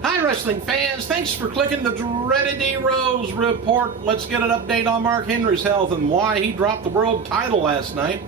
Hi wrestling fans, thanks for clicking the dreaded D-Rose report. Let's get an update on Mark Henry's health and why he dropped the world title last night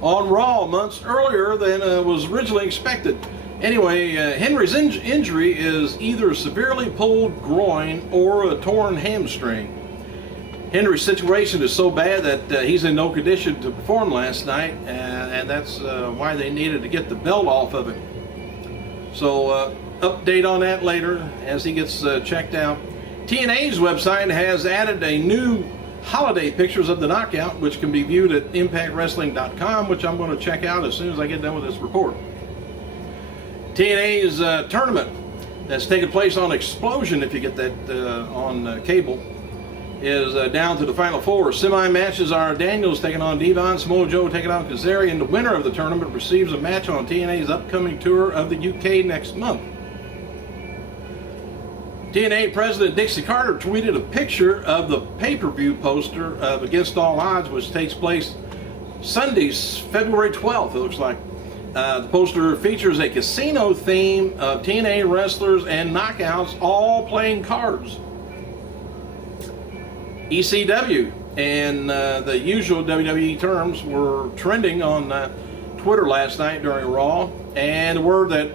on Raw months earlier than was originally expected. Anyway, Henry's injury is either severely pulled groin or a torn hamstring. Henry's situation is so bad that he's in no condition to perform last night, and that's why they needed to get the belt off of him. So, update on that later as he gets checked out. TNA's website has added a new holiday pictures of the knockout, which can be viewed at impactwrestling.com, which I'm going to check out as soon as I get done with this report. TNA's tournament that's taking place on Explosion, if you get that on cable, is down to the final four. Semi matches are Daniels taking on Devon, Samoa Joe taking on Kazarian, and the winner of the tournament receives a match on TNA's upcoming tour of the UK next month. TNA President Dixie Carter tweeted a picture of the pay-per-view poster of Against All Odds, which takes place Sunday, February 12th, it looks like. The poster features a casino theme of TNA wrestlers and knockouts all playing cards. ECW and the usual WWE terms were trending on Twitter last night during Raw, and the word that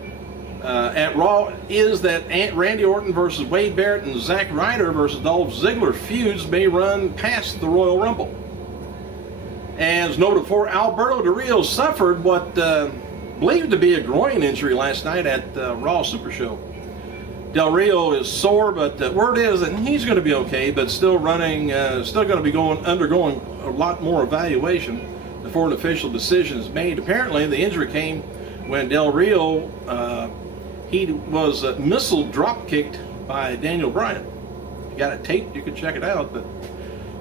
at Raw is that Randy Orton versus Wade Barrett and Zack Ryder versus Dolph Ziggler feuds may run past the Royal Rumble. As noted before, Alberto Del Rio suffered what believed to be a groin injury last night at Raw Super Show. Del Rio is sore, but the word is that he's going to be okay, but still running, still going to be undergoing a lot more evaluation before an official decision is made. Apparently, the injury came when Del Rio he was missile drop kicked by Daniel Bryan. If you got it taped, you can check it out. But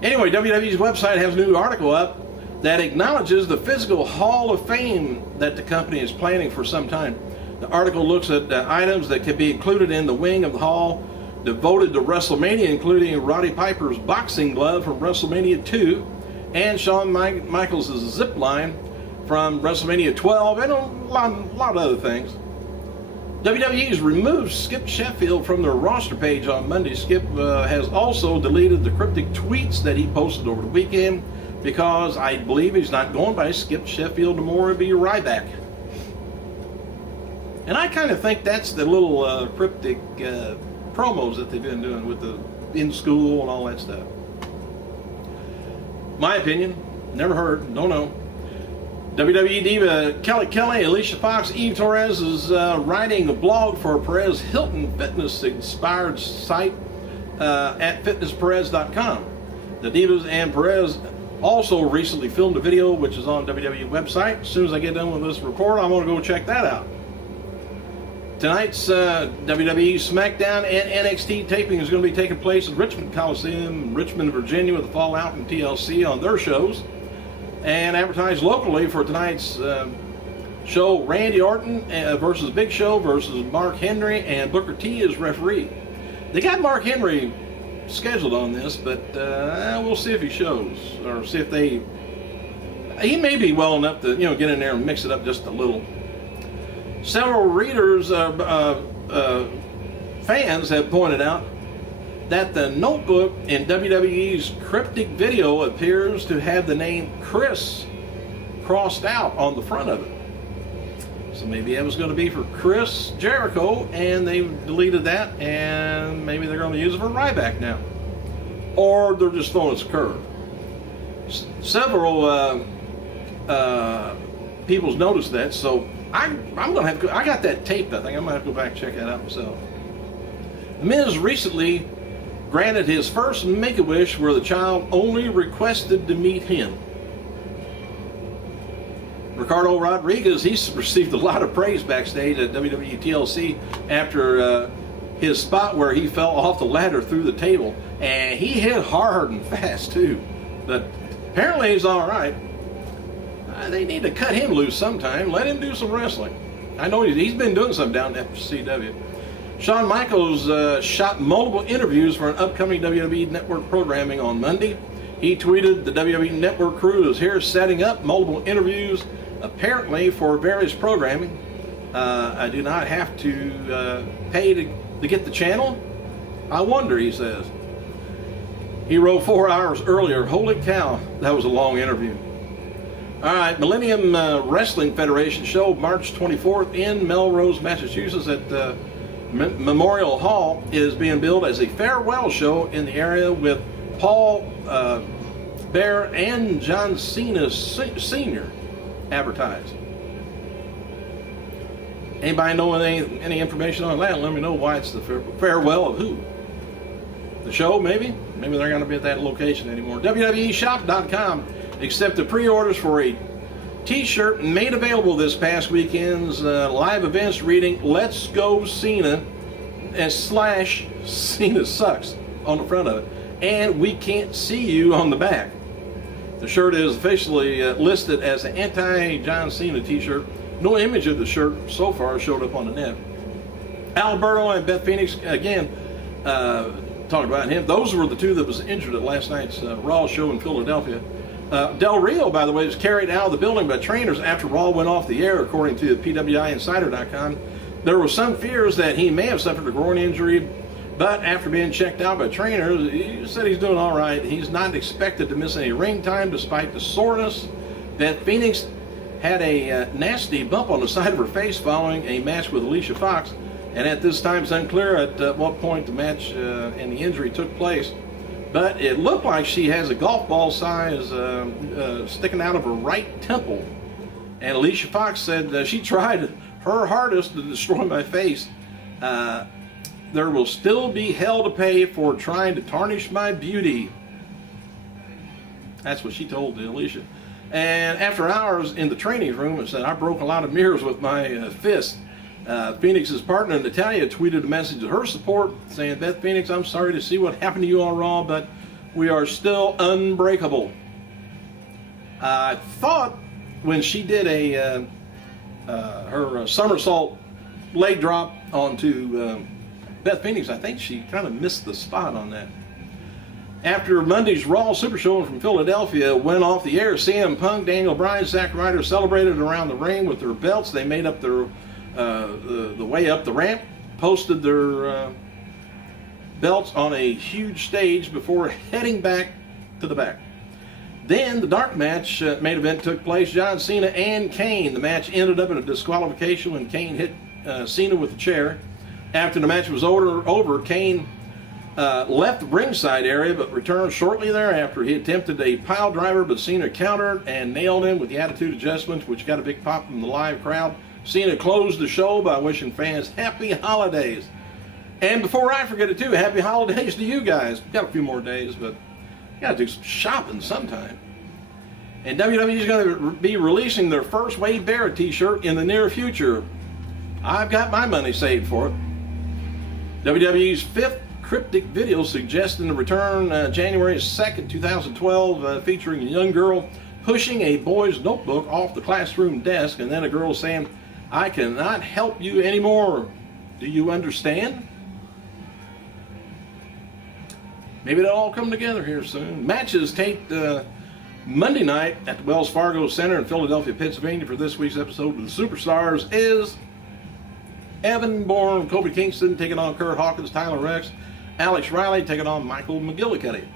anyway, WWE's website has a new article up that acknowledges the Physical Hall of Fame that the company is planning for some time. The article looks at items that can be included in the wing of the hall devoted to WrestleMania, including Roddy Piper's boxing glove from WrestleMania 2 and Shawn Michaels' zip line from WrestleMania 12 and a lot of other things. WWE's removed Skip Sheffield from their roster page on Monday. Skip has also deleted the cryptic tweets that he posted over the weekend because I believe he's not going by Skip Sheffield anymore. It'll be Ryback. And I kind of think that's the little cryptic promos that they've been doing with the in school and all that stuff. My opinion, never heard, don't know. WWE diva Kelly, Alicia Fox, Eve Torres is writing a blog for Perez Hilton fitness-inspired site at fitnessperez.com. The Divas and Perez also recently filmed a video, which is on WWE website. As soon as I get done with this report, I'm going to go check that out. Tonight's WWE SmackDown and NXT taping is going to be taking place at Richmond Coliseum, Richmond, Virginia, with the Fallout and TLC on their shows. And advertised locally for tonight's show, Randy Orton versus Big Show versus Mark Henry, and Booker T is referee. They got Mark Henry scheduled on this, but we'll see if he shows, or see if he may be well enough to get in there and mix it up just a little. Several readers, fans have pointed out that the notebook in WWE's cryptic video appears to have the name Chris crossed out on the front of it. So maybe it was going to be for Chris Jericho, and they deleted that, and maybe they're going to use it for Ryback now. Or they're just throwing us a curve. Several people's noticed that, so I'm going to have to, I got that taped, I think. I'm going to have to go back and check that out myself. The Miz recently granted his first Make-A-Wish where the child only requested to meet him. Ricardo Rodriguez, he's received a lot of praise backstage at WWE TLC after his spot where he fell off the ladder through the table, and he hit hard and fast too. But apparently he's all right. They need to cut him loose sometime. Let him do some wrestling. I know he's been doing some down at FCW. Shawn Michaels shot multiple interviews for an upcoming WWE Network programming on Monday. He tweeted, "The WWE Network crew is here setting up multiple interviews, apparently for various programming. I do not have to pay to get the channel. I wonder, he says. He wrote 4 hours earlier. Holy cow, that was a long interview. All right, Millennium Wrestling Federation show March 24th in Melrose, Massachusetts at Memorial Hall is being billed as a farewell show in the area with Paul Bear and John Cena Sr. advertised. Anybody know any information on that? Let me know why it's the farewell of who? The show, maybe? Maybe they're going to be at that location anymore. WWEshop.com accepted pre-orders for a t-shirt made available this past weekend's live events reading Let's Go Cena / Cena Sucks on the front of it. And we can't see you on the back. The shirt is officially listed as an anti-John Cena t-shirt. No image of the shirt so far showed up on the net. Alberto and Beth Phoenix, again, talking about him. Those were the two that was injured at last night's Raw show in Philadelphia. Del Rio, by the way, was carried out of the building by trainers after Raw went off the air, according to PWIinsider.com. There were some fears that he may have suffered a groin injury, but after being checked out by trainers, he said he's doing all right. He's not expected to miss any ring time despite the soreness. Beth Phoenix had a nasty bump on the side of her face following a match with Alicia Fox, and at this time it's unclear at what point the match and the injury took place. But it looked like she has a golf ball size sticking out of her right temple. And Alicia Fox said she tried her hardest to destroy my face. There will still be hell to pay for trying to tarnish my beauty. That's what she told Alicia. And after hours in the training room, it said, I broke a lot of mirrors with my fist. Phoenix's partner Natalia tweeted a message of her support saying, Beth Phoenix, I'm sorry to see what happened to you on Raw, but we are still unbreakable. I thought when she did her somersault leg drop onto Beth Phoenix, I think she kind of missed the spot on that. After Monday's Raw Super Show from Philadelphia went off the air, CM Punk, Daniel Bryan, Zack Ryder celebrated around the ring with their belts. They made up their the way up the ramp, posted their belts on a huge stage before heading back to the back. Then the dark match main event took place. John Cena and Kane. The match ended up in a disqualification when Kane hit Cena with a chair. After the match was over, Kane left the ringside area but returned shortly thereafter. He attempted a pile driver, but Cena countered and nailed him with the attitude adjustments, which got a big pop from the live crowd. Cena closed the show by wishing fans happy holidays. And before I forget it too, happy holidays to you guys. Got a few more days, but you got to do some shopping sometime. And WWE is going to be releasing their first Wade Barrett t-shirt in the near future. I've got my money saved for it. WWE's fifth cryptic video suggesting the return January 2nd, 2012, featuring a young girl pushing a boy's notebook off the classroom desk, and then a girl saying, I cannot help you anymore. Do you understand? Maybe it'll all come together here soon. Matches taped Monday night at the Wells Fargo Center in Philadelphia, Pennsylvania for this week's episode of The Superstars is Evan Bourne, Kofi Kingston taking on Kurt Hawkins, Tyler Rex, Alex Riley taking on Michael McGillicuddy.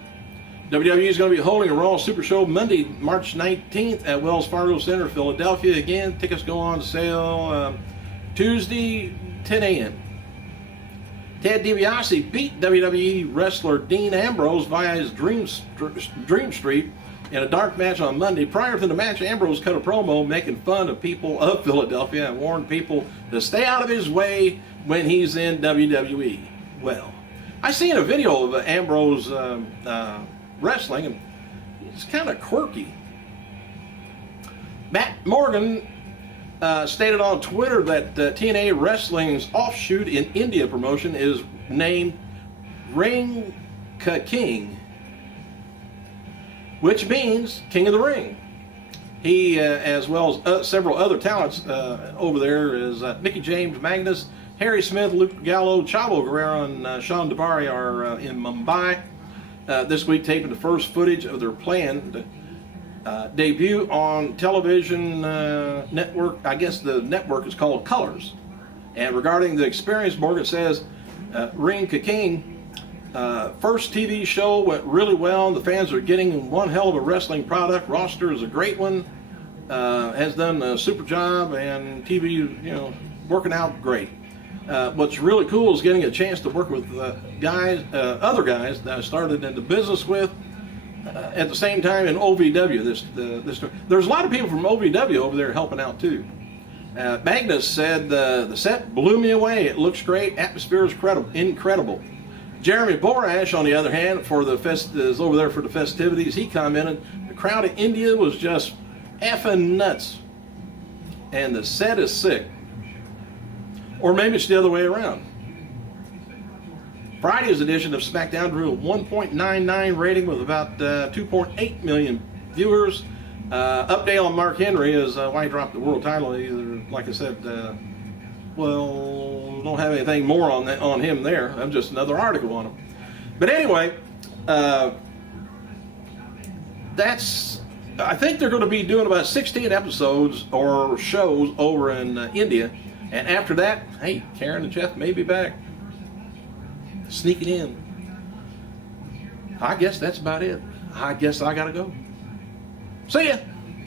WWE is going to be holding a Raw Super Show Monday, March 19th at Wells Fargo Center, Philadelphia. Again, tickets go on sale Tuesday, 10 a.m. Ted DiBiase beat WWE wrestler Dean Ambrose via his Dream Street in a dark match on Monday. Prior to the match, Ambrose cut a promo making fun of people of Philadelphia and warned people to stay out of his way when he's in WWE. Well, I seen a video of Ambrose wrestling, and it's kind of quirky. Matt Morgan stated on Twitter that TNA Wrestling's offshoot in India promotion is named Ring Ka King, which means King of the Ring. He, as well as several other talents over there, is Mickey James, Magnus, Harry Smith, Luke Gallo, Chavo Guerrero, and Sean Dabari are in Mumbai this week taping the first footage of their planned debut on television network. I guess the network is called Colors. And regarding the experience, Morgan says, Ring Ka-King, first TV show went really well. The fans are getting one hell of a wrestling product. Roster is a great one. Has done a super job, and TV, working out great. What's really cool is getting a chance to work with other guys that I started into business with at the same time in OVW. There's a lot of people from OVW over there helping out too. Magnus said the set blew me away. It looks great. Atmosphere is incredible. Jeremy Borash, on the other hand, is over there for the festivities. He commented, the crowd in India was just effing nuts, and the set is sick. Or maybe it's the other way around. Friday's edition of SmackDown drew a 1.99 rating with about 2.8 million viewers. Update on Mark Henry is why he dropped the world title. Either, like I said, don't have anything more on him there. I'm just another article on him. But anyway, I think they're going to be doing about 16 episodes or shows over in India. And after that, hey, Karen and Jeff may be back. Sneaking in. I guess that's about it. I guess I got to go. See ya.